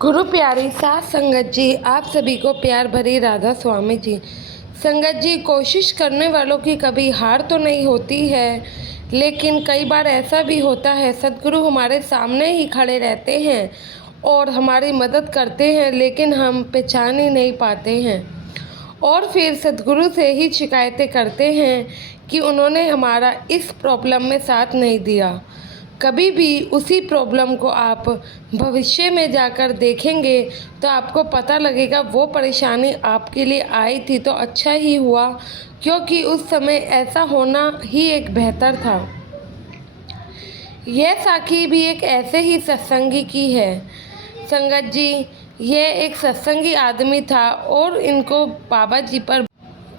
गुरु प्यारी साथ संगत जी, आप सभी को प्यार भरी राधा स्वामी जी। संगत जी, कोशिश करने वालों की कभी हार तो नहीं होती है, लेकिन कई बार ऐसा भी होता है सद्गुरु हमारे सामने ही खड़े रहते हैं और हमारी मदद करते हैं, लेकिन हम पहचान ही नहीं पाते हैं और फिर सद्गुरु से ही शिकायतें करते हैं कि उन्होंने हमारा इस प्रॉब्लम में साथ नहीं दिया। कभी भी उसी प्रॉब्लम को आप भविष्य में जाकर देखेंगे तो आपको पता लगेगा वो परेशानी आपके लिए आई थी तो अच्छा ही हुआ, क्योंकि उस समय ऐसा होना ही एक बेहतर था। यह साखी भी एक ऐसे ही सत्संगी की है। संगत जी, यह एक सत्संगी आदमी था और इनको बाबा जी पर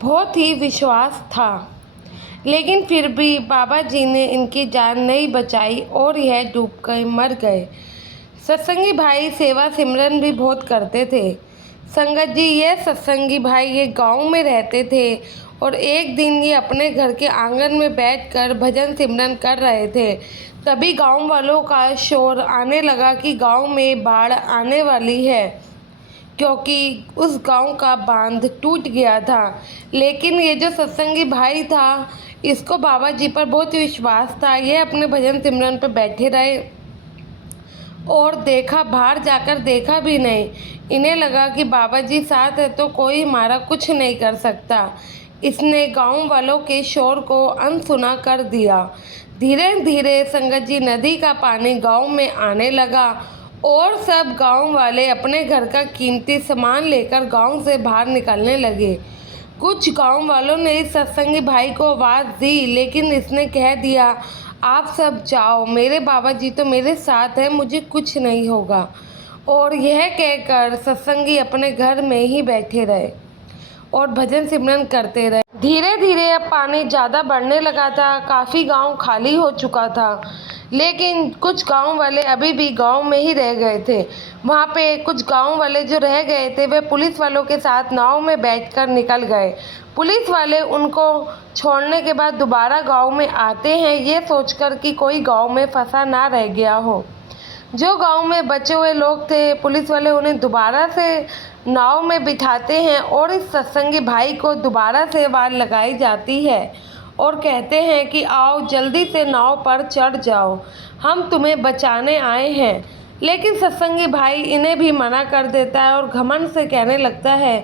बहुत ही विश्वास था, लेकिन फिर भी बाबा जी ने इनकी जान नहीं बचाई और यह डूब कर मर गए। सत्संगी भाई सेवा सिमरन भी बहुत करते थे। संगत जी, यह सत्संगी भाई ये गांव में रहते थे और एक दिन ये अपने घर के आंगन में बैठकर भजन सिमरन कर रहे थे। तभी गांव वालों का शोर आने लगा कि गांव में बाढ़ आने वाली है, क्योंकि उस गांव का बांध टूट गया था। लेकिन ये जो सत्संगी भाई था, इसको बाबा जी पर बहुत विश्वास था। ये अपने भजन सिमरन पर बैठे रहे और देखा, बाहर जाकर देखा भी नहीं। इन्हें लगा कि बाबा जी साथ है तो कोई हमारा कुछ नहीं कर सकता। इसने गांव वालों के शोर को अनसुना कर दिया। धीरे धीरे संगत जी नदी का पानी गांव में आने लगा और सब गांव वाले अपने घर का कीमती सामान लेकर गांव से बाहर निकलने लगे। कुछ गांव वालों ने इस सत्संगी भाई को आवाज़ दी, लेकिन इसने कह दिया, आप सब जाओ, मेरे बाबा जी तो मेरे साथ हैं, मुझे कुछ नहीं होगा। और यह कहकर सत्संगी अपने घर में ही बैठे रहे और भजन सिमरन करते रहे। धीरे धीरे अब पानी ज़्यादा बढ़ने लगा था। काफ़ी गांव खाली हो चुका था, लेकिन कुछ गांव वाले अभी भी गांव में ही रह गए थे। वहाँ पे कुछ गांव वाले जो रह गए थे वे पुलिस वालों के साथ नाव में बैठकर निकल गए। पुलिस वाले उनको छोड़ने के बाद दोबारा गांव में आते हैं, ये सोचकर कि कोई गांव में फंसा ना रह गया हो। जो गांव में बचे हुए लोग थे, पुलिस वाले उन्हें दोबारा से नाव में बिठाते हैं और इस सत्संगी भाई को दोबारा से वार लगाई जाती है और कहते हैं कि आओ, जल्दी से नाव पर चढ़ जाओ, हम तुम्हें बचाने आए हैं। लेकिन सत्संगी भाई इन्हें भी मना कर देता है और घमंड से कहने लगता है,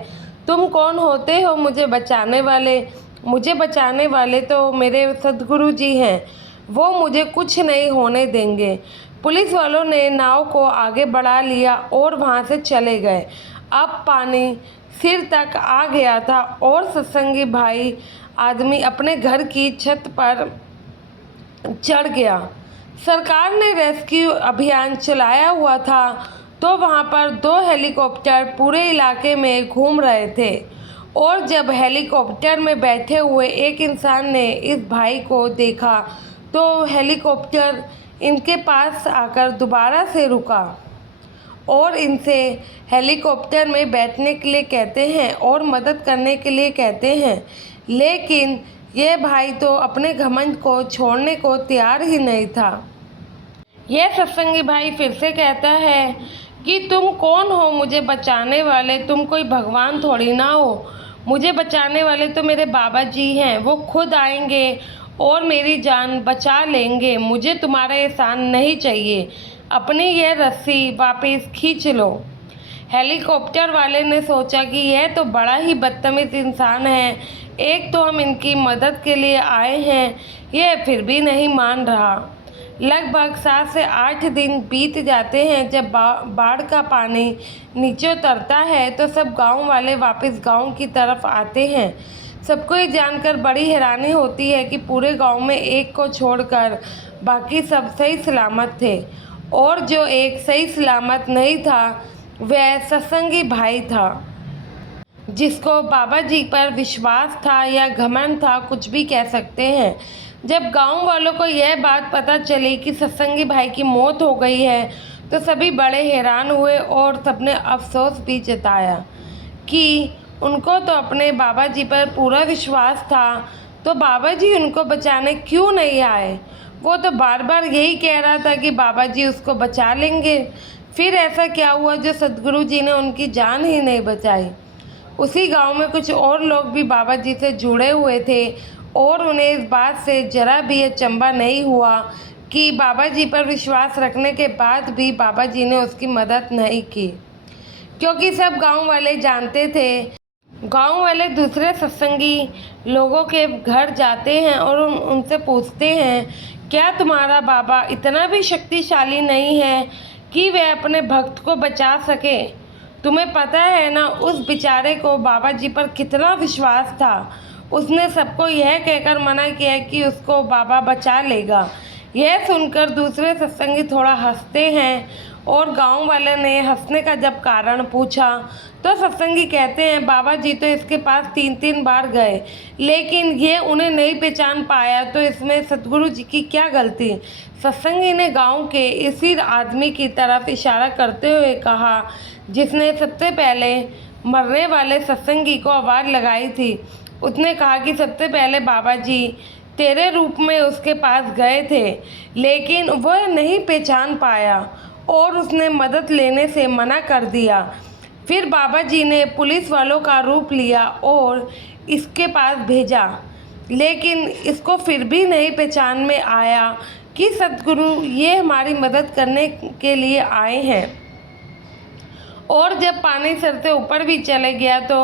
तुम कौन होते हो मुझे बचाने वाले? मुझे बचाने वाले तो मेरे सद्गुरु जी हैं, वो मुझे कुछ नहीं होने देंगे। पुलिस वालों ने नाव को आगे बढ़ा लिया और वहाँ से चले गए। अब पानी सिर तक आ गया था और सत्संगी भाई आदमी अपने घर की छत पर चढ़ गया। सरकार ने रेस्क्यू अभियान चलाया हुआ था, तो वहाँ पर 2 हेलीकॉप्टर पूरे इलाके में घूम रहे थे और जब हेलीकॉप्टर में बैठे हुए एक इंसान ने इस भाई को देखा तो हेलीकॉप्टर इनके पास आकर दोबारा से रुका और इनसे हेलीकॉप्टर में बैठने के लिए कहते हैं और मदद करने के लिए कहते हैं। लेकिन यह भाई तो अपने घमंड को छोड़ने को तैयार ही नहीं था। यह सत्संगी भाई फिर से कहता है कि तुम कौन हो मुझे बचाने वाले? तुम कोई भगवान थोड़ी ना हो। मुझे बचाने वाले तो मेरे बाबा जी हैं, वो खुद आएंगे और मेरी जान बचा लेंगे। मुझे तुम्हारा एहसान नहीं चाहिए, अपनी यह रस्सी वापस खींच लो। हेलीकॉप्टर वाले ने सोचा कि यह तो बड़ा ही बदतमीज इंसान है, एक तो हम इनकी मदद के लिए आए हैं, यह फिर भी नहीं मान रहा। लगभग 7 से 8 दिन बीत जाते हैं। जब बाढ़ का पानी नीचे उतरता है तो सब गांव वाले वापस गांव की तरफ आते हैं। सबको ये जानकर बड़ी हैरानी होती है कि पूरे गांव में एक को छोड़कर बाकी सब सही सलामत थे और जो एक सही सलामत नहीं था वह सत्संगी भाई था, जिसको बाबा जी पर विश्वास था या घमंड था, कुछ भी कह सकते हैं। जब गांव वालों को यह बात पता चली कि सत्संगी भाई की मौत हो गई है तो सभी बड़े हैरान हुए और सबने अफसोस भी जताया कि उनको तो अपने बाबा जी पर पूरा विश्वास था, तो बाबा जी उनको बचाने क्यों नहीं आए? वो तो बार बार यही कह रहा था कि बाबा जी उसको बचा लेंगे। फिर ऐसा क्या हुआ जो सदगुरु जी ने उनकी जान ही नहीं बचाई। उसी गांव में कुछ और लोग भी बाबा जी से जुड़े हुए थे और उन्हें इस बात से जरा भी अचंभा नहीं हुआ कि बाबा जी पर विश्वास रखने के बाद भी बाबा जी ने उसकी मदद नहीं की, क्योंकि सब गांव वाले जानते थे। गांव वाले दूसरे सत्संगी लोगों के घर जाते हैं और उनसे पूछते हैं, क्या तुम्हारा बाबा इतना भी शक्तिशाली नहीं है कि वे अपने भक्त को बचा सके? तुम्हें पता है ना उस बेचारे को बाबा जी पर कितना विश्वास था। उसने सबको यह कहकर मना किया कि उसको बाबा बचा लेगा। यह सुनकर दूसरे सत्संगी थोड़ा हंसते हैं और गांव वाले ने हंसने का जब कारण पूछा तो सत्संगी कहते हैं, बाबा जी तो इसके पास 3-3 बार गए लेकिन ये उन्हें नहीं पहचान पाया, तो इसमें सतगुरु जी की क्या गलती? सत्संगी ने गांव के इसी आदमी की तरफ इशारा करते हुए कहा जिसने सबसे पहले मरने वाले सत्संगी को आवाज़ लगाई थी। उसने कहा कि सबसे पहले बाबा जी तेरे रूप में उसके पास गए थे लेकिन वह नहीं पहचान पाया और उसने मदद लेने से मना कर दिया। फिर बाबा जी ने पुलिस वालों का रूप लिया और इसके पास भेजा, लेकिन इसको फिर भी नहीं पहचान में आया कि सतगुरु ये हमारी मदद करने के लिए आए हैं। और जब पानी सर से ऊपर भी चले गया तो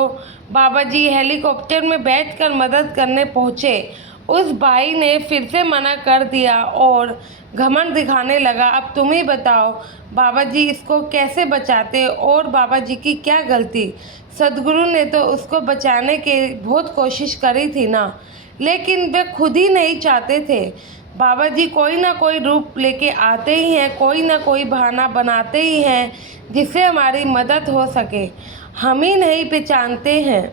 बाबा जी हेलीकॉप्टर में बैठकर मदद करने पहुँचे। उस भाई ने फिर से मना कर दिया और घमंड दिखाने लगा, अब तुम ही बताओ बाबा जी इसको कैसे बचाते और बाबा जी की क्या गलती? सदगुरु ने तो उसको बचाने की बहुत कोशिश करी थी ना, लेकिन वे खुद ही नहीं चाहते थे। बाबा जी कोई ना कोई रूप लेके आते ही हैं, कोई ना कोई बहाना बनाते ही हैं जिससे हमारी मदद हो सके। हम ही नहीं पहचानते हैं।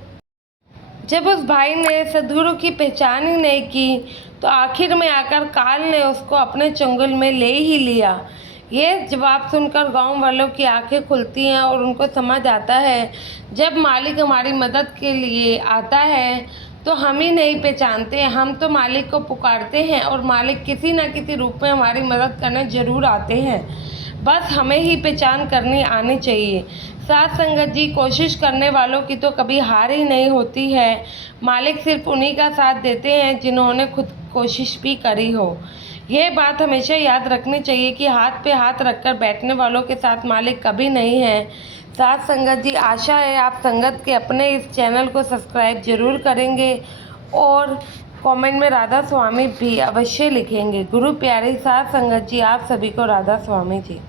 जब उस भाई ने सदगुरु की पहचान ही नहीं की तो आखिर में आकर काल ने उसको अपने चंगुल में ले ही लिया। ये जवाब सुनकर गांव वालों की आंखें खुलती हैं और उनको समझ आता है जब मालिक हमारी मदद के लिए आता है तो हम ही नहीं पहचानते। हम तो मालिक को पुकारते हैं और मालिक किसी न किसी रूप में हमारी मदद करने ज़रूर आते हैं। बस हमें ही पहचान करनी आनी चाहिए। साथ संगत जी, कोशिश करने वालों की तो कभी हार ही नहीं होती है। मालिक सिर्फ उन्हीं का साथ देते हैं जिन्होंने खुद कोशिश भी करी हो। यह बात हमेशा याद रखनी चाहिए कि हाथ पे हाथ रखकर बैठने वालों के साथ मालिक कभी नहीं है। साथ संगत जी, आशा है आप संगत के अपने इस चैनल को सब्सक्राइब जरूर करेंगे और कमेंट में राधा स्वामी भी अवश्य लिखेंगे। गुरु प्यारी साथ संगत जी, आप सभी को राधा स्वामी जी।